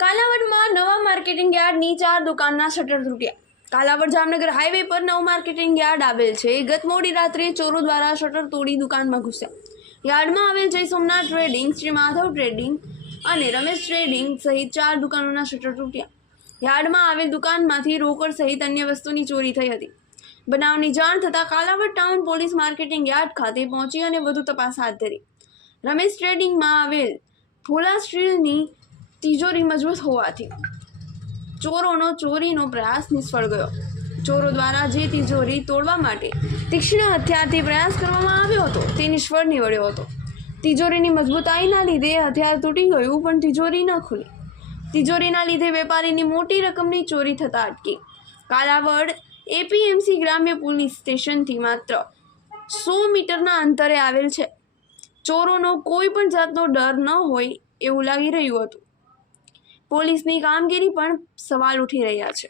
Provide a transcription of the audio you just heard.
કાલાવડમાં નવા માર્કેટિંગ યાર્ડની ચાર દુકાનના શટર તૂટ્યા. કાલાવડ જામનગર હાઈવે પર નવું માર્કેટિંગ યાર્ડ આવેલ છે. ગત મોડી રાત્રે ચોરો દ્વારા શટર તોડી દુકાનમાં ઘૂસ્યા. યાર્ડમાં આવેલ જય સોમનાથ ટ્રેડિંગ, શ્રી માધવ ટ્રેડિંગ અને રમેશ ટ્રેડિંગ સહિત ચાર દુકાનોના શટર તૂટ્યા. યાર્ડમાં આવેલ દુકાનમાંથી રોકડ સહિત અન્ય વસ્તુની ચોરી થઈ હતી. બનાવની જાણ થતાં Kalavad town police marketing yard ખાતે પહોંચી અને વધુ તપાસ હાથ ધરી. રમેશ ટ્રેડિંગમાં આવેલ ભોલા સ્ટીલની તિજોરી મજબૂત હોવાથી ચોરોનો ચોરીનો પ્રયાસ નિષ્ફળ ગયો. ચોરો દ્વારા જે તિજોરી તોડવા માટે તીક્ષ્ણ હથિયારથી પ્રયાસ કરવામાં આવ્યો હતો, તે નિષ્ફળ નીવડ્યો હતો. તિજોરીની મજબૂતાઈના લીધે હથિયાર તૂટી ગયું, પણ તિજોરી ન ખુલી. તિજોરીના લીધે વેપારીની મોટી રકમની ચોરી થતાં અટકી. કાલાવડ એપીએમસી ગ્રામ્ય પોલીસ સ્ટેશનથી માત્ર સો મીટરના અંતરે આવેલ છે. ચોરોનો કોઈ પણ જાતનો ડર ન હોય એવું લાગી રહ્યું હતું. પોલીસની કામગીરી પણ સવાલ ઉઠી રહ્યા છે.